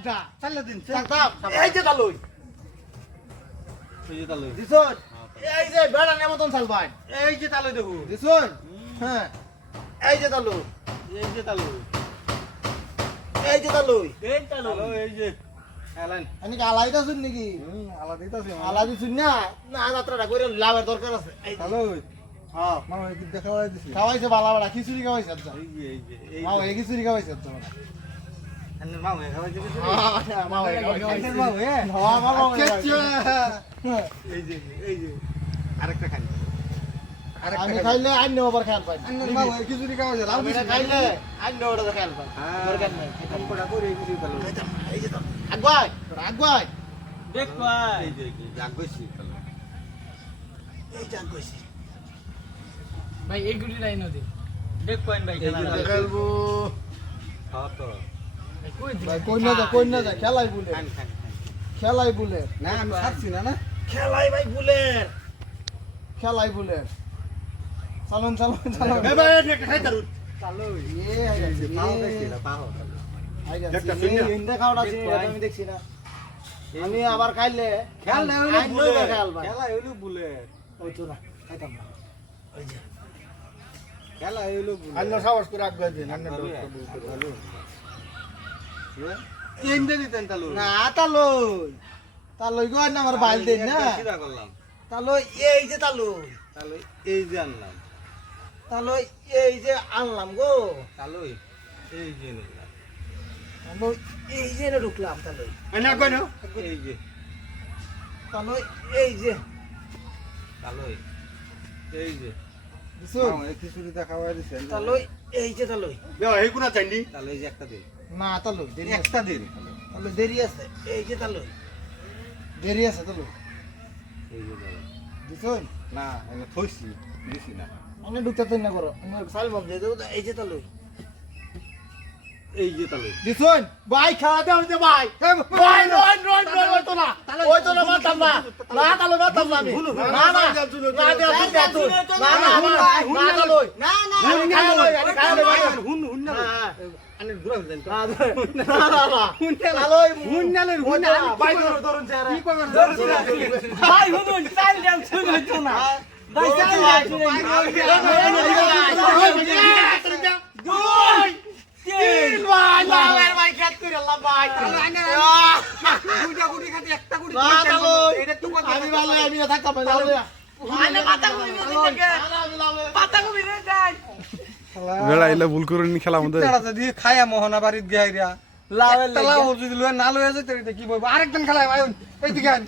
চারটা চাল্লা দিন চারটা এই যে তালুই এই যে তালু দিছুন এই যে বেড়া নেমতন চাল ভাই। এই যে তালু দেখো। দিছুন হ্যাঁ। এই যে তালু এই যে তালু এই যে তালুই এই তালু এই যে। আমি কি আলাই নাকি? আলা দিতাছি দিছুন না? না যাত্রাটা করে লাভের দরকার আছে। এই। হ্যাঁ। কি দিছি। খাওয়াইছে বালা বাড়া খিচুড়ি খাওয়াইছে আচ্ছা। এই যে এই যে এই এই খিচুড়ি খাওয়াইছে আচ্ছা আরেকটা খাই আমি খাইলে আন্য আবার খেয়াল পাই খিচুড়ি খাওয়া যায় আমি খাইলে আন্য ওটা খেয়াল পাই দরকার নাই কম্পটা করে কিছু তালু এই আগুয়াই আগুয়াই দেখ ভাই এই যে জাগ এই যে ভাই এই গুলি নাই নদী দেখ পয়েন্ট ভাই খেলা খেলব খাওয়া তো যা যা খেলাই বুলে খেলাই না আমি খাচ্ছি না না? খেলাই ভাই বুলের খেলাই বুলের চালন চালন চালন এ ভাই একটা খাই তারু চালো। এ পাও দেখছি না পাও। আই একটা গেছে শূন্য। এই ইন্দা খাওয়াটা আমি দেখছি না। আমি আবার খাইলে খেল না হইল আইন বুলে খেয়াল ভাই। খেলা হইল বুলে ওই তো না খাইতাম না। ওই যে খেলা হইল বুলে আন্য সাহস করে আগুয়াই দিন তালু তিনটে দিতেন তালু না তালই। তালই গো না আমার বাইল দেন না। সিধা করলাম। তালই এই যে তালই। তালু এই যে আনলাম। এই যে আনলাম গো। তালু এই যে নিলাম। এই যে ঢুকলাম তালই। না কই না। এই যে। এই যে। তালু এই যে। দিছেন এই এই কোনা চাইনি? তালু এই যে একটা দিন। না তালই দেরি একটা দিন তালই দেরি আছে এই যে তালই দেরি আছে তালই এই যে তালু। না আমি থইছি দিছি না আমি ঢুকতে তো না করো আমি সাল বন্ধ দিয়ে দেবো এই যে তালই এই যে তালু দিছুন ভাই খেলা দাও যে ভাই ভাই রন রন রন ওই তো না ওই তো না মারতাম না না তালই মারতাম না আমি না না না তুই দেও তুই না না আমার না তালই না না আমি ভালো থাকতাম পাতা থেকে পাতা যাই। বেড়াইলে ভুল করে নি খেলা আমাদের। দিয়ে খায়া মোহনা বাড়িত গিয়া লাউলে লাউ যদি লয়ে না লয়ে যেতে কি বলব? আরেকজন খেলায় ভাই এইদিকে আন